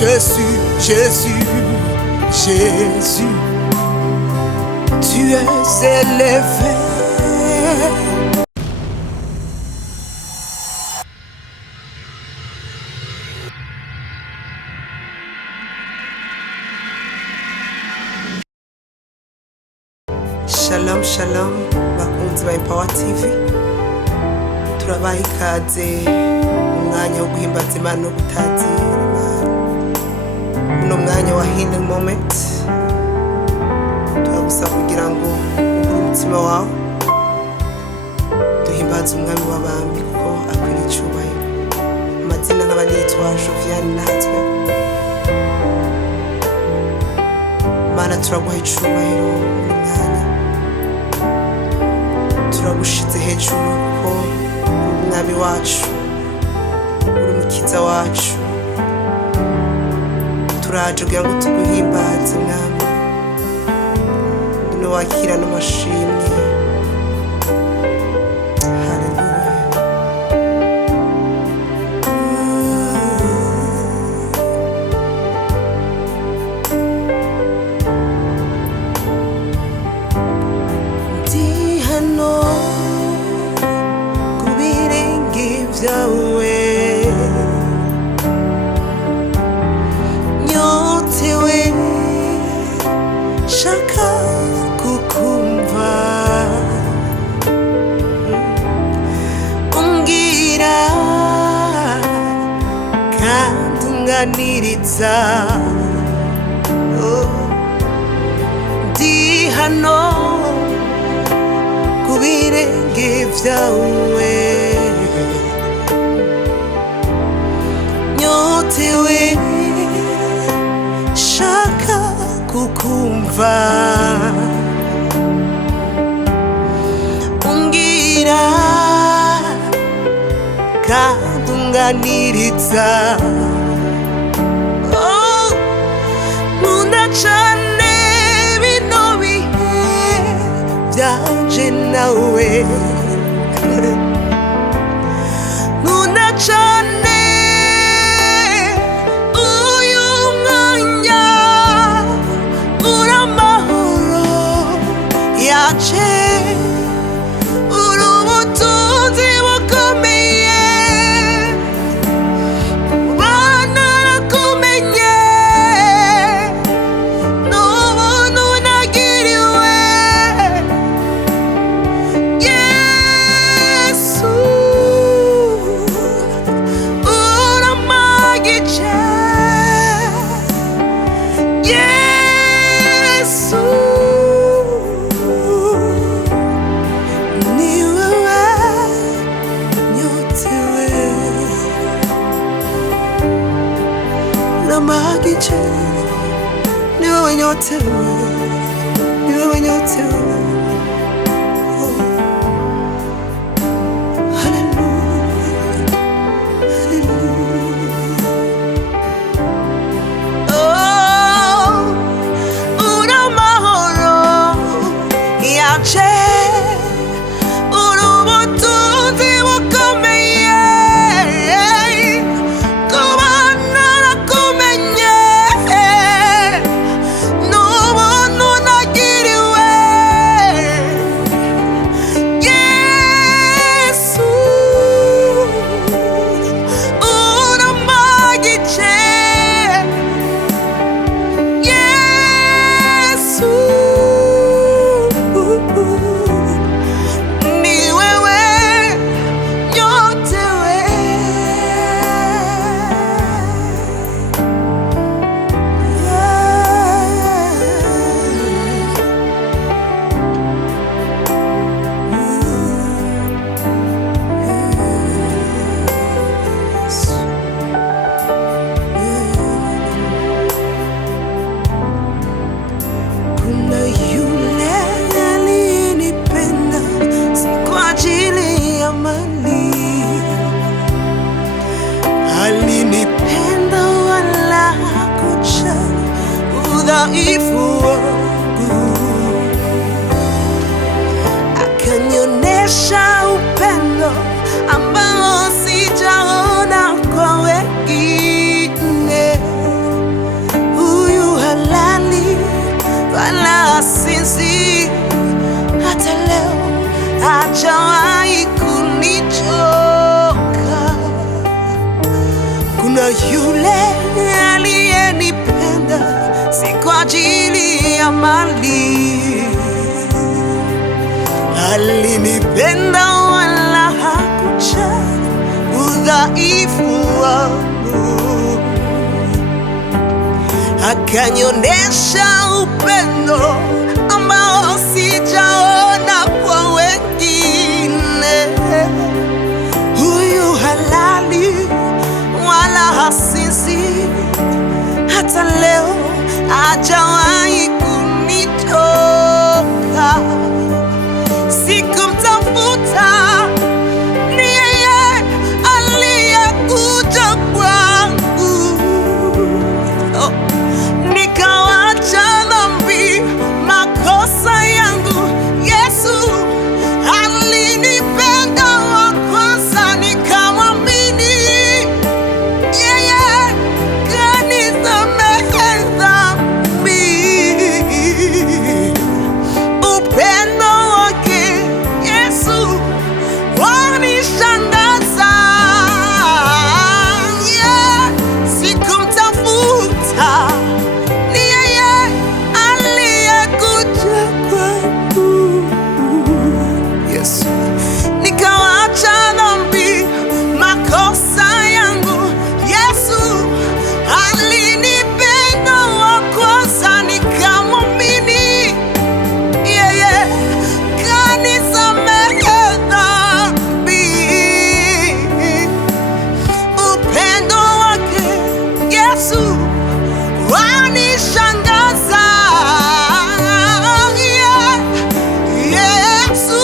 Jésus, Jésus, Jésus, tu es élevé. Shalom, shalom, bakunzi ba Empower TV. Turabaha ikaze umwanya wo guhimbaza Imana no gutazira Imana. Uno mwanya wa healing moment. Turagusaba kugira ngo ugure umutima wawe. Duhimbaze umwami w'abami kuko akwiriye icyubahiro. Amazina nkaba nitwa JOVIANNE natwe. Mana turaguha icyubahiro uno mwanya. Turagushize hejuru ko umwami wacu uri mukiza wacu. Turaje kugira ngo tuguhimbaze mwami, no wakira n'amashimwe. NDIHANO kubirenge vyawe, nyotewe shaka kukumva, umbwira kandi unganiriza. Ndi hano kubirenge vyawe, nyotewe shaka kukumva, umbwira kandi unganiriza. Oh, nkunda cane bino bihe byanje nawe. Nkunda cane uyu mwanya, uri amahoro yaje, uri ubutunzi bukomeye. Bana nakumenye, n'ubuntu nagiriwe. Yesu uramagice, Yesu ni wewe nyotewe. Uramagice, ni wewe nyotewe, ni wewe nyotewe. Oh, hallelujah, hallelujah. Oh, uri amahoro yaje, uri ubutunzi bukomeye. Kuba narakumenye, n'ubuntu nagiriwe. Yesu uramagice, Yesu ni wewe nyotewe. Kuna yule alinipenda, si kwa ajili ya mali. Alinipenda wala hakujali udhaifu wangu, akanionesha upendo ambao sijaona kwa wengine. hajawahi kunichoka. Kuna yule aliyenipenda si kwa ajili ya mali, alinipenda wala hakujali udhaifu wangu, akanionyesha upendo ambao sijaona kwa wengine. Huyu halali wala hasisi, hata leo hajawahi kunitoka. Sikumtafuta, ni yeye aliyekuja kwangu. Nikawacha dhambi, makosa yangu. Yesu alinipenda wa kwanza, nikamwamini. Yeye kanisamehe dhambi. Upendo wake Yesu wanishangaza. Sikumtafuta, ni yeye aliyekuja kwangu. Yesu, nikawacha dhambi, makosa yangu. Yesu alinipenda wa kwanza, nikamwamini. Yeye kanisamehe dhambi. Upendo wake Yesu wanishangaza. Yesu,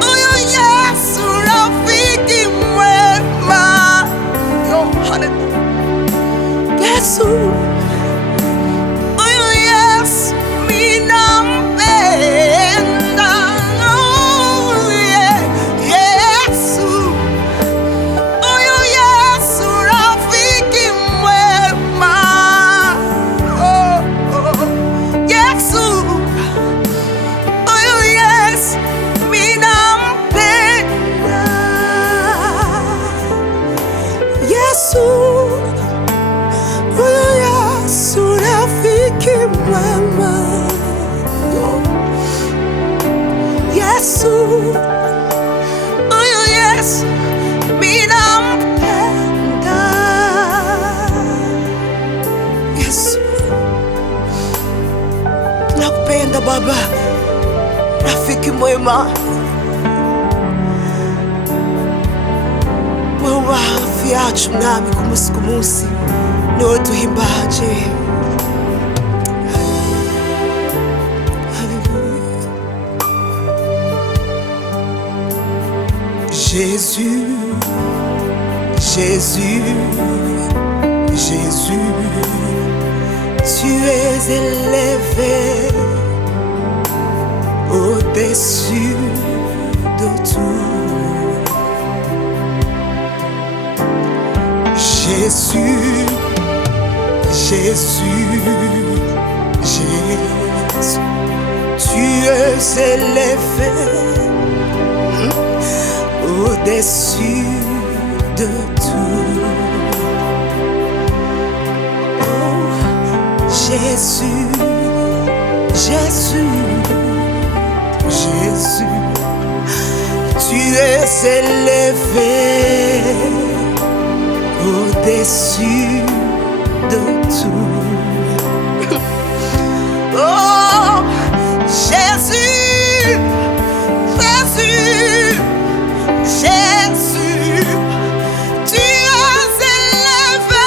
huyu Yesu rafiki mwema. Yo, hallelujah. Yesu, huyu Yesu ninampenda. Yesu, huyu Yesu rafiki mwema. Yesu, huyu Yesu ninampenda. Yesu, huyu Yesu rafiki mwema. Yesu, huyu Yesu ninampenda. Yesu, nakupenda Baba, rafiki mwema, wewe hafi yacu mwami ku munsi ku munsi, niwe duhimbaje. Hallelujah. Jésus, Jésus, Jésus, tu es élevé au-dessus de tout. Jésus, Jésus, Jésus, tu es élevé au-dessus de tout. Oh, Jésus, Jésus, Jésus, tu es élevé au-dessus de tout. Oh, Jésus, Jésus, Jésus, tu es élevé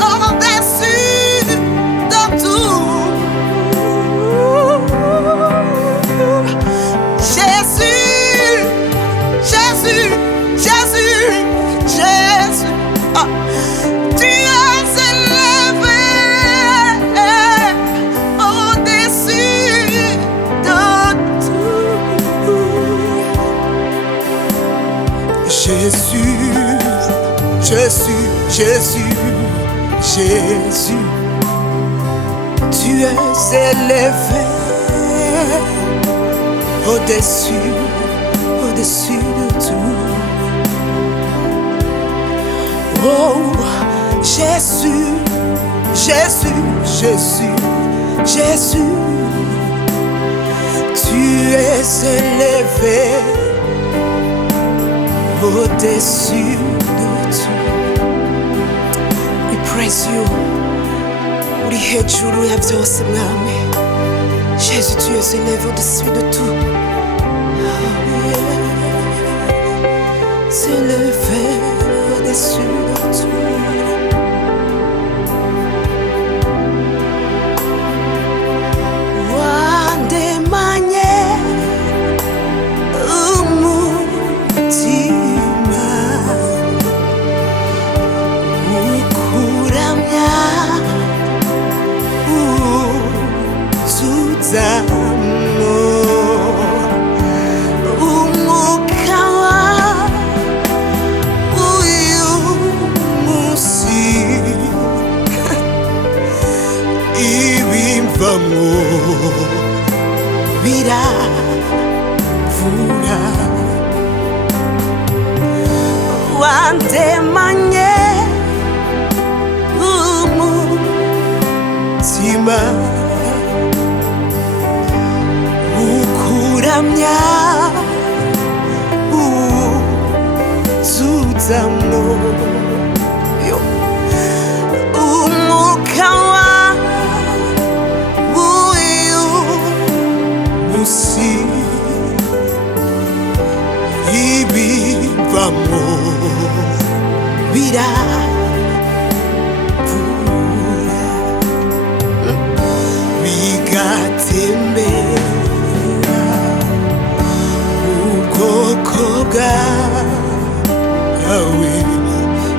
au-dessus de tout. Jésus, Jésus, Jésus, Jésus, ah, tu es élevé au-dessus de tout. Jésus, Jésus, Jésus, Jésus, tu es élevé au-dessus, au-dessus de tout. Oh, Jésus, Jésus, Jésus, Jésus, tu es élevé au-dessus de tout. We praise you. Uri hejuru ya byose mwami. Jésus, tu es élevé au-dessus de tout. C'est élevé au-dessus de tout. Wandemanye umutima ukuramya uzuzamo umukawa uyu musi ibimvamo biravura. Wandemanye umutima ukuramya uzuzamo umukawa uyu musi ibivamo biravura bigatembera ubwoko bwawe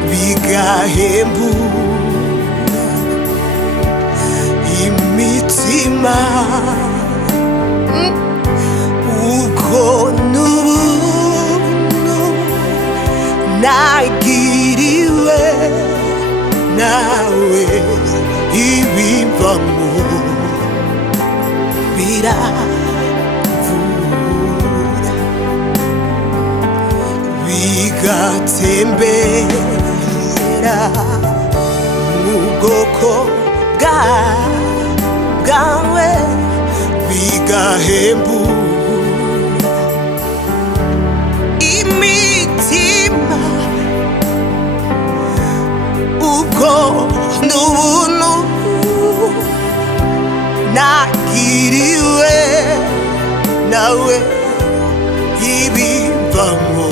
bigahembura imitima uko n'ubuntu nagiriwe nawe ibivamo biravura bigatembera mu bwoko bwawe bigahembura imitima ubwo n'ubuntu nagiriwe nawe ibivamo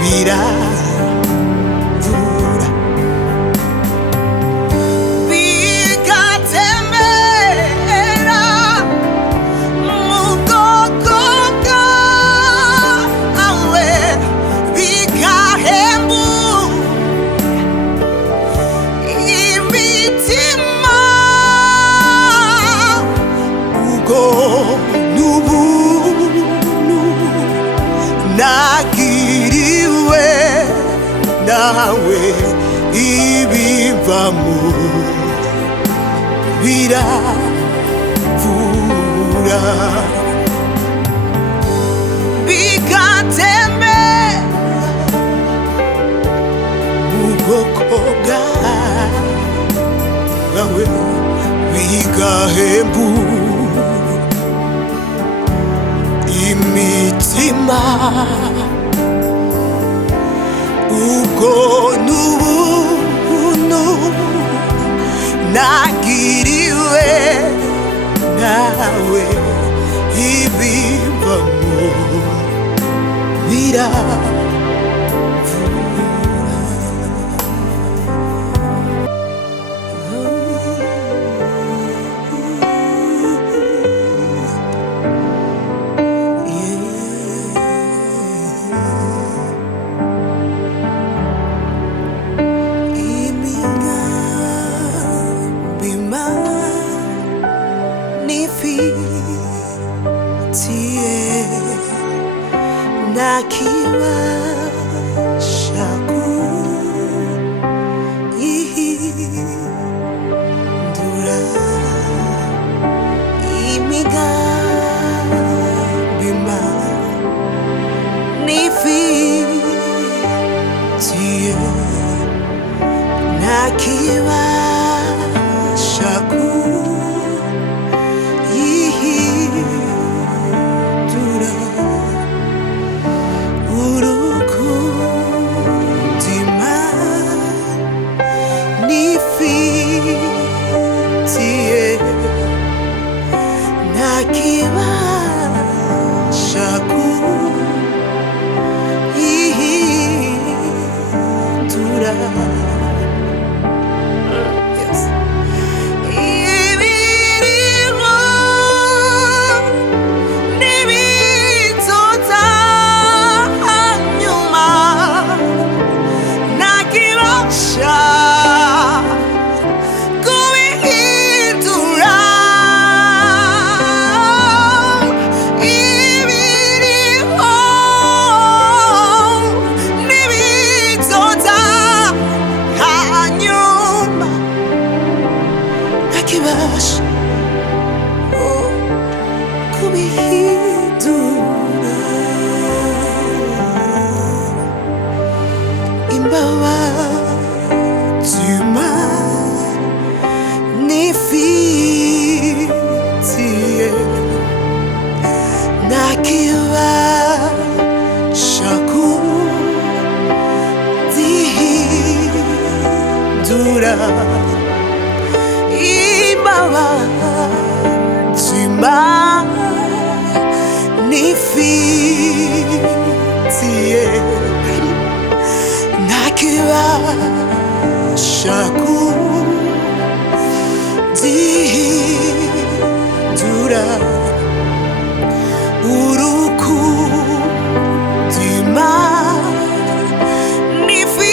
biravura bigatembera mu bwoko bwawe bigahembura imitima ubwo n'ubuntu nagiriwe nawe ibivamo biravura bigatembera mu bwoko bwawe bigahembura imitima ubwo n'ubuntu nagiriwe nawe ibivamo biravura. Nakibasha kuihindura imigambi ntakibasha kudihindura imbabazi nifitiye ntakibasha kudihindura urukundima nifitiye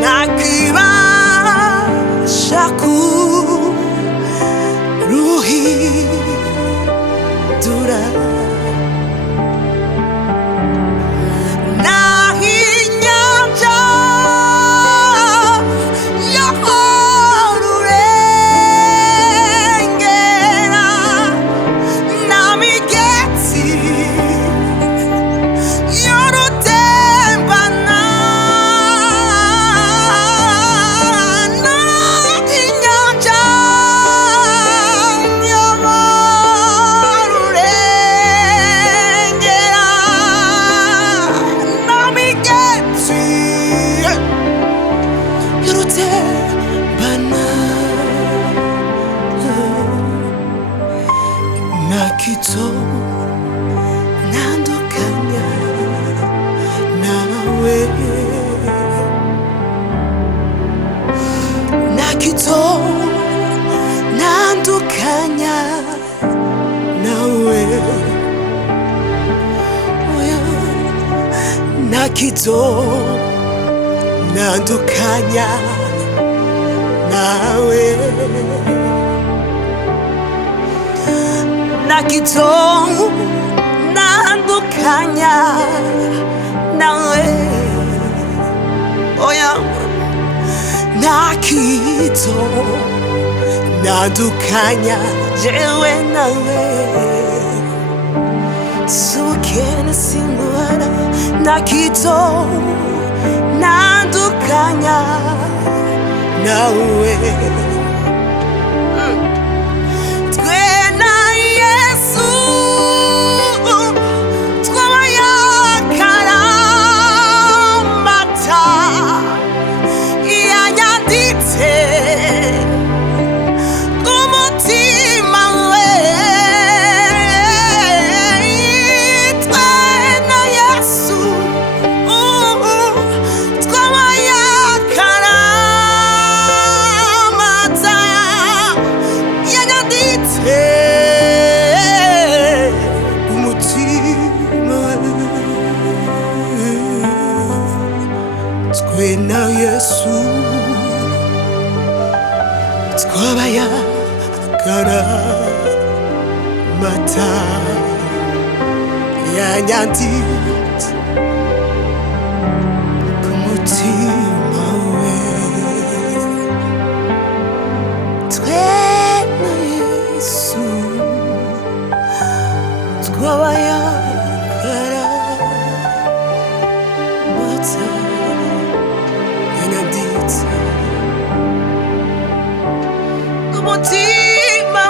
ntakibasha kuruhindura nakito nandukanya nawe nakito nandukanya nawe nakito nandukanya nawe nakito nandukanya nawe oya nakito nandukanya jewe nawe sukene singwara nakito nandukanya nawe na Yesu twabayagara mata yanyanditse ku mutima we twe na Yesu twabayagara mata umutima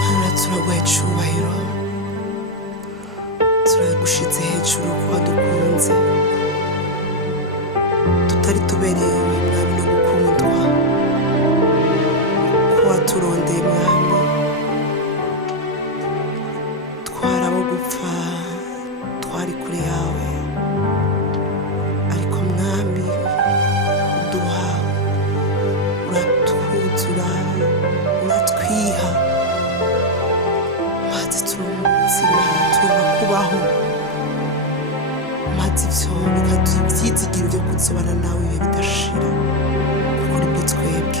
Mana turaguha icubahiro turagushize hejuru ko wadukunze tutari tubereye mwami no gukundwa ko waturondeye mwami twarabo gupfa twari kure yawe ariko mwami uduha uratwuzura uratwiha maze turumuzima tuba kubaho maze ivyo bikaduha ivyizigiro vyo kuzobana nawe ibihe bidashira kuko uri bwo twebwe